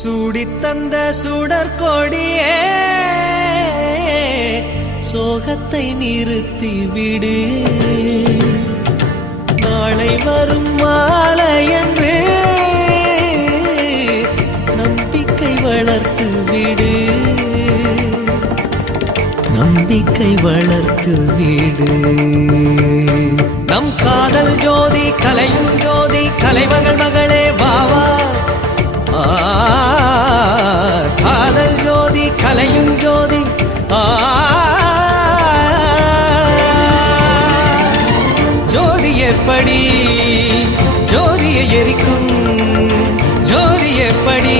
சூடித்தந்த சுடற்கொடியே சோகத்தை நிறுத்தி விடு. நாளை வரும் மாலை என்று நம்பிக்கை வளர்த்து விடு. நம்பிக்கை வளர்த்து விடு. நம் காதல் ஜோதி கலையும் ஜோதி கலைமகள் மகளே வாவா. காதல் ஜோதி கலையும் ஜோதி ஜோதி எப்படி ஜோதியை எரிக்கும் ஜோதி எப்படி